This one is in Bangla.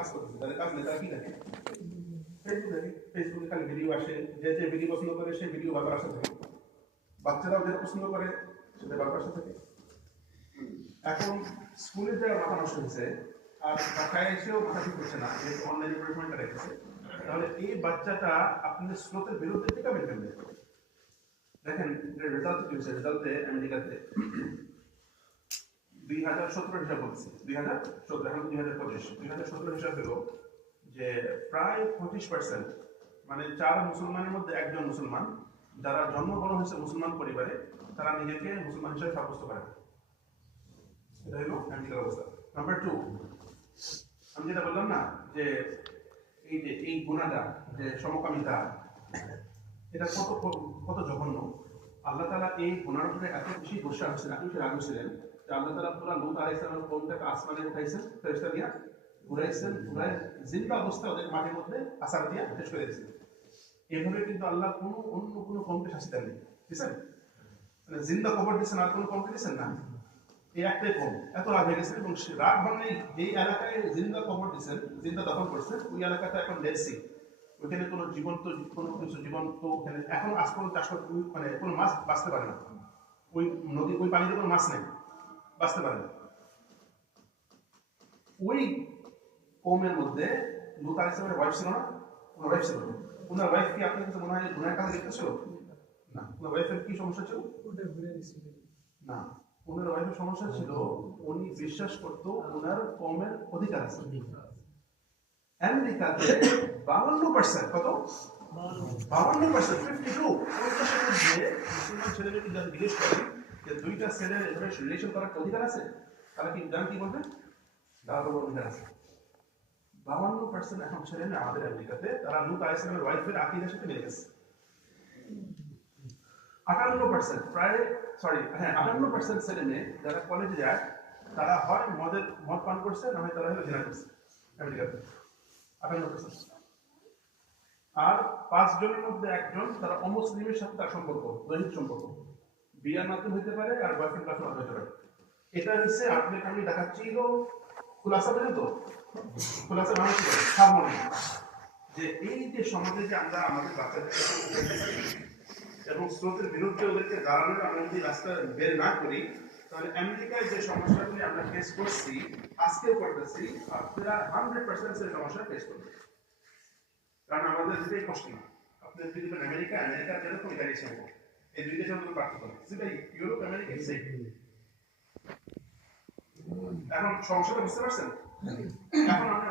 কাজ করতেছে, তাদের কাজ নেই, তারা কি দেখে? ফেসবুক দেখে। ফেসবুকে খালি ভিডিও আসে, যে যে ভিডিও পছন্দ করে সেই ভিডিও বারবার আসতে থাকে। বাচ্চারাও যেটা পছন্দ করে সেটা বারবার আসতে থাকে। এখন স্কুলে যারা মাথা নষ্ট হয়েছে আর বাসায় এসেও মাথা ঠিক করছে না, যেহেতু অনলাইনে পরিমাণটা রেখেছে, তাহলে এই বাচ্চাটা আপনাদের স্রোতের বিরুদ্ধে টিকাবে ফেলবে। দেখেন রেজাল্ট কি হয়েছে, রেজাল্টে আমেরিকাতে 2017 হিসাব বলছি, 2017, এখন 2025, 2017 হিসাব হলো যে প্রায় 25%, মানে 4 মুসলমানের মধ্যে 1 জন মুসলমান যারা জন্মগ্রহণ হয়েছে মুসলমান পরিবারে, তারা নিজেকে মুসলমান হিসেবে সাব্যস্ত করে। এটা হলো আমেরিকার অবস্থা। নাম্বার 2, আমি যেটা বললাম না যে এই গুনাহটা, যে সমকামিতা, এটা কত জঘন্য। আল্লাহ তাআলা এই গুনাহর উপরে এত বেশি গোসা হচ্ছেন, এত বেশি রাগ হচ্ছিলেন যে আল্লাহ তাআলা পুরা লূত আলাইহিস সালামের কওমটাকে আসমানে উঠাইছেন, ফেরেশতা দিয়া ঘুরাইছেন, ঘুরাই জিন্দা অবস্থা ওদের মাটির মধ্যে আছাড় দিয়া শেষ করে দিয়েছেন। এভাবে কিন্তু আল্লাহ অন্য কোনো কওমকে শাস্তি দেননি, বুঝছেন? মানে জিন্দা কবর দিচ্ছেন, আর কোনো কওমকে দিচ্ছেন না। এই একটাই কম এত রাগ হয়ে গেছে, এবং রাগ ভাঙলে যেই এলাকায় জিন্দা কবর দিচ্ছেন, জিন্দা দখল করছেন, ওই এলাকাটা এখন ডেড সি। ওইখানে কোনো জীবন্ত কোনো কিছু জীবন্ত ওখানে এখন আজ পর্যন্ত চাষ করতে, মানে কোনো মাছ বাঁচতে পারে না। ওই নদী, ওই পানিতে কোনো মাছ নেই, বাঁচতে পারে না। ওই কওমের মধ্যে লূত আলাইহিস সালামের ওয়াইফ ছিল না? ওনার ওয়াইফ ছিল। ওনার ওয়াইফ কি আপনার কাছে মনে হয় গুনাহের কাজে লিপ্ত ছিল? না। ওনার ওয়াইফের কি সমস্যা ছিল? না, ওনার ওয়াইফের সমস্যা ছিল উনি বিশ্বাস করত ওনার কওমের অধিকার আছে। আমেরিকাতে 52%, কত? 52%, 52, 50-এর মধ্যে মুসলমান ছেলেদেরকে যদি জিজ্ঞেস করেন যে 2টা ছেলের এভাবে রিলেশন করার অধিকার আছে, তারা কি জানেন কি বলবে? তারা তো অধিকার আছে। 52% এখন ছেলে মেয়ে আমাদের আমেরিকাতে, তারা লূত আলাইহিস সালামের ওয়াইফের আকীদার সাথে মিলে গেছে। 58%, প্রায় 58% ছেলে মেয়ে যারা কলেজে যায়, তারা হয় মদ পান করছে, না হয় তারা হলো জিনা করছে আমেরিকাতে। 58%। আর 5 জনের মধ্যে 1 জন তারা অমুসলিমের সাথে তার সম্পর্ক, দৈহিক সম্পর্ক, বিয়ের মাধ্যমে হতে পারে আর বয়ফ্রেন্ড গার্লফ্রেন্ড হতে পারে। এটা হচ্ছে আপনাকে আমি দেখাচ্ছি খুলাসা, বুঝলেন তো? খুলাসা মানে কি? হারমোনি। যে এই যে সমাজে যে আমরা আমাদের বাচ্চাদেরকে এবং স্রোতের বিরুদ্ধে ওদেরকে দাঁড়ানোর আমরা যদি রাস্তা বের না করি, তাহলে আমেরিকায় যে সমস্যাগুলি আমরা ফেস করছি, আজকেও করতেছি, আপনারা 100% সেই সমস্যা ফেস করবেন। কারণ আমাদের দুটোই কষ্টি। আপনি যদি আমেরিকা যেরকম ইতালি ছিল, এই দুই দেশের মধ্যে পার্থক্য নেই। সেটাই ইউরোপ, আমেরিকা সেম। এখন সমস্যাটা বুঝতে পারছেন? এখন আমরা